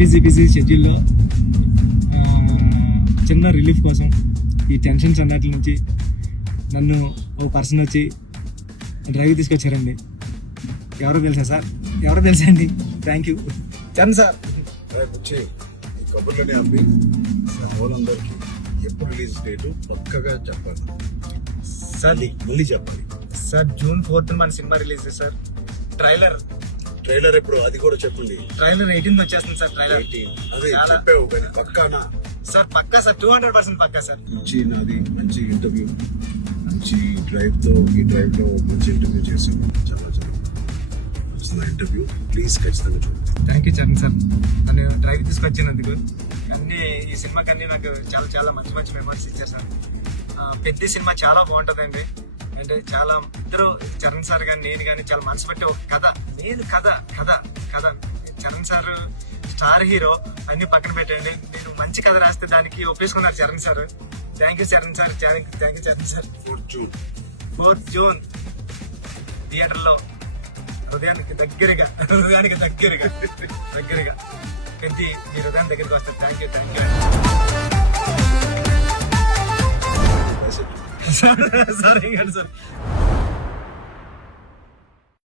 Busy షెడ్యూల్లో చిన్న relief కోసం ఈ టెన్షన్స్ అన్నట్ల నుంచి నన్ను ఓ పర్సన్ వచ్చి డ్రైవ్ తీసుకొచ్చారండి. ఎవరో తెలుసా సార్? ఎవరో తెలుసా అండి? Thank you Charan sir. వచ్చి ఈ కబుర్లని అమ్మి వాళ్ళందరికీ ఎప్పుడు రిలీజ్ డేటు పక్కగా చెప్పాలి సార్. మళ్ళీ చెప్పాలి సార్ June 4th మన సినిమా రిలీజ్ సార్. ట్రైలర్ ఎప్పుడు అది కూడా చెప్పండి. ట్రైలర్ 18th వచ్చేస్తుంది సార్. ట్రైలర్ అదే చాలా చెప్పావు కానీ పక్కానా సార్? పక్కా సార్, 200% పక్కా సార్. మంచి నాది మంచి ఇంటర్వ్యూ, మంచి ఈ డ్రైవ్ లో మంచి ఇంటర్వ్యూ చేసాము. చాలా వస్తుంది ఇంటర్వ్యూ. ప్లీజ్ ఖచ్చితంగా చూడండి. థ్యాంక్ యూ చరణ్ సార్, నన్ను డ్రైవ్ తీసుకొచ్చినందుకు. అన్ని ఈ సినిమాకి అన్ని నాకు చాలా చాలా మంచి మంచి మెమరీస్ ఇచ్చారు సార్. పెద్ద సినిమా చాలా బాగుంటుందండి. అంటే చాలా ఇద్దరు చరణ్ సార్ కానీ నేను కానీ చాలా మనసు పెట్టి ఒక కథ కథ చరణ్ సార్ స్టార్ హీరో అన్ని పక్కన పెట్టండి. నేను మంచి కథ రాస్తే దానికి ఒప్పేసుకున్నారు Charan sir. Thank you Charan sir, thank you Charan sir. 4th June థియేటర్లో హృదయానికి దగ్గరగా పెద్ద మీ హృదయం దగ్గరికి వస్తారు. Thank you sir. సార్